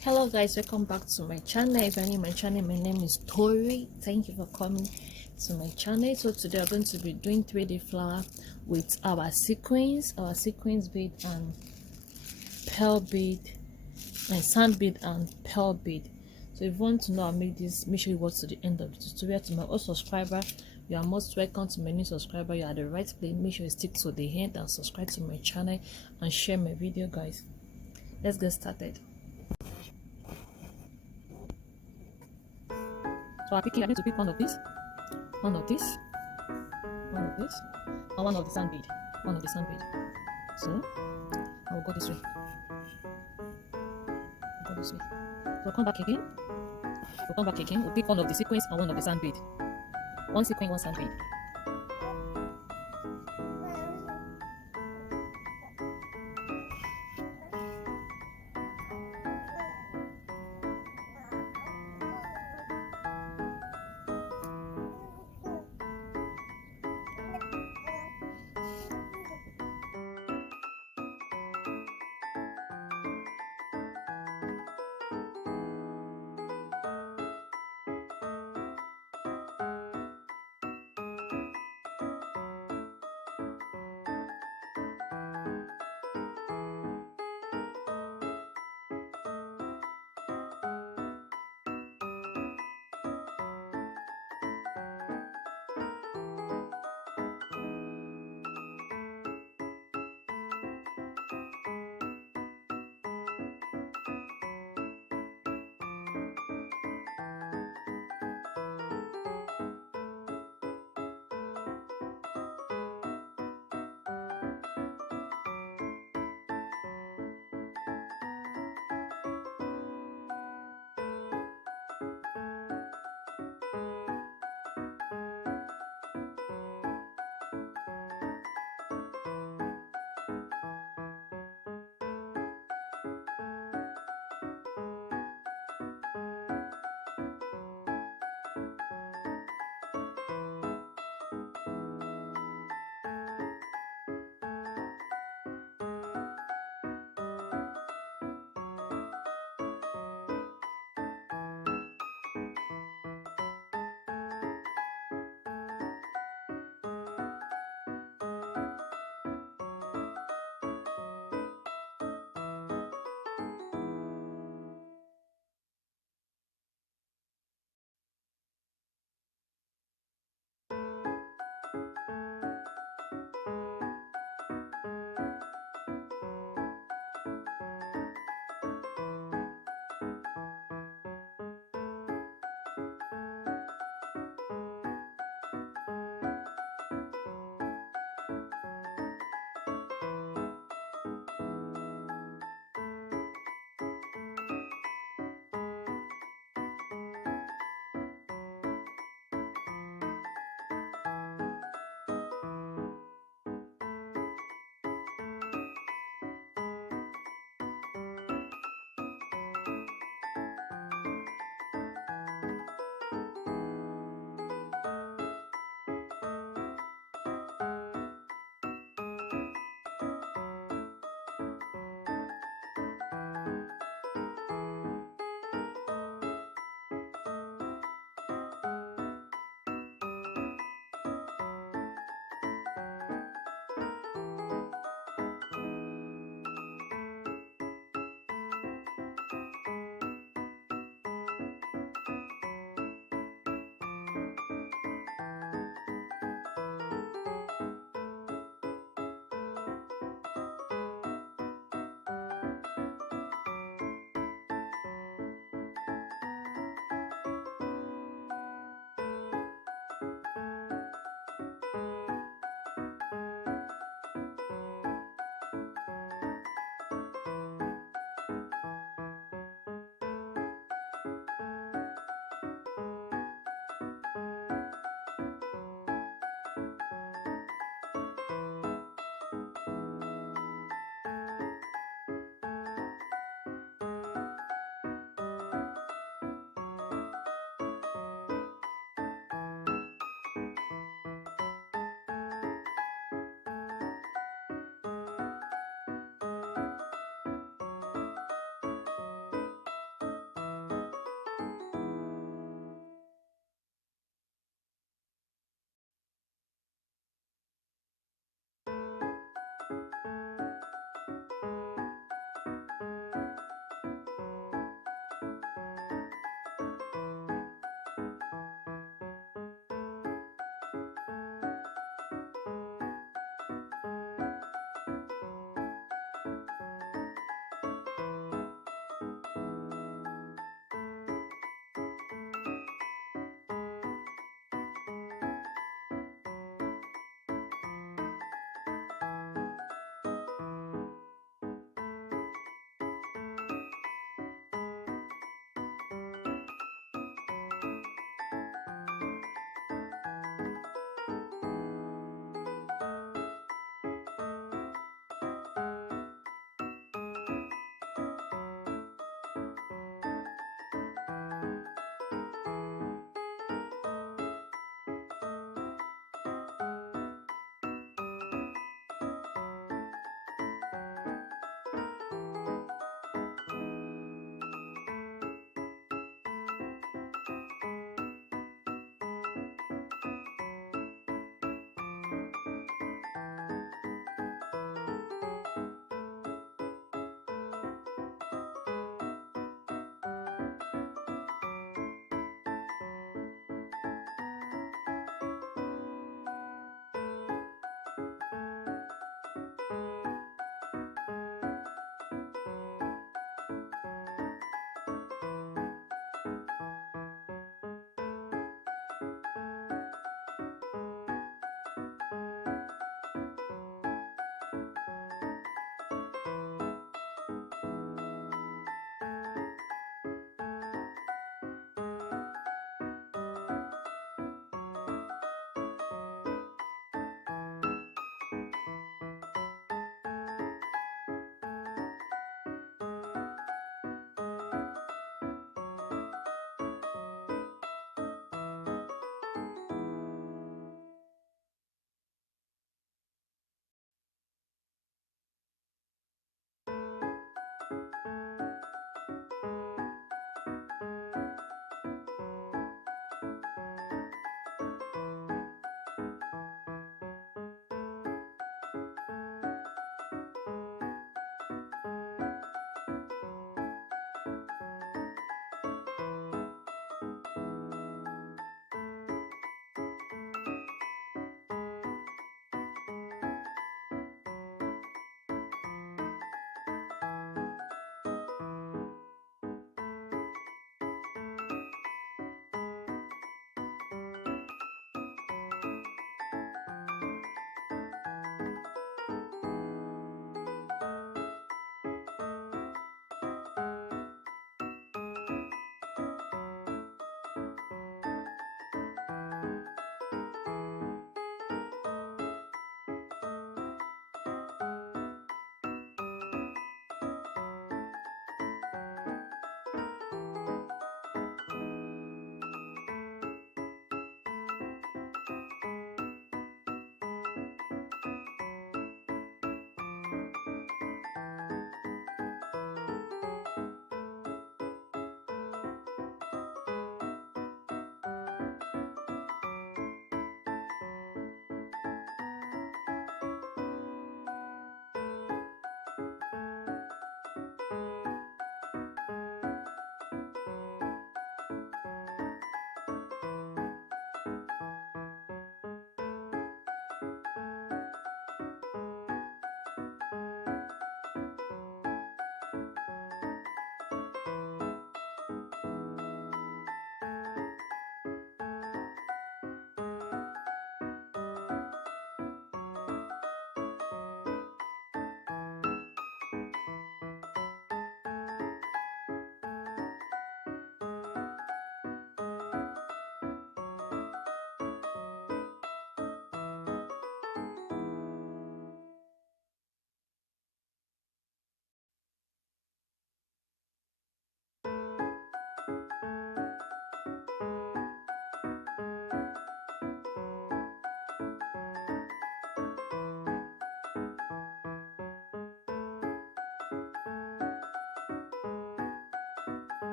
Hello guys, welcome back to my channel. If you're new to my channel, my name is Tori. Thank you for coming to my channel. So today we're going to be doing 3D flower with our sequins bead and pearl bead and sand bead and pearl bead. So if you want to know how I make this, make sure you watch to the end of the tutorial. To my old subscriber, you are most welcome. To my new subscriber, you are at the right place. Make sure you stick to the end and subscribe to my channel and share my video, guys. Let's get started. So I need to pick one of this, one of this, one of this, and one of the sand bead. One of the sand bead. So I will go this way. I'll go this way. So come back again. We'll come back again. We'll pick one of the sequins and one of the sand bead. One sequin, one sand bead.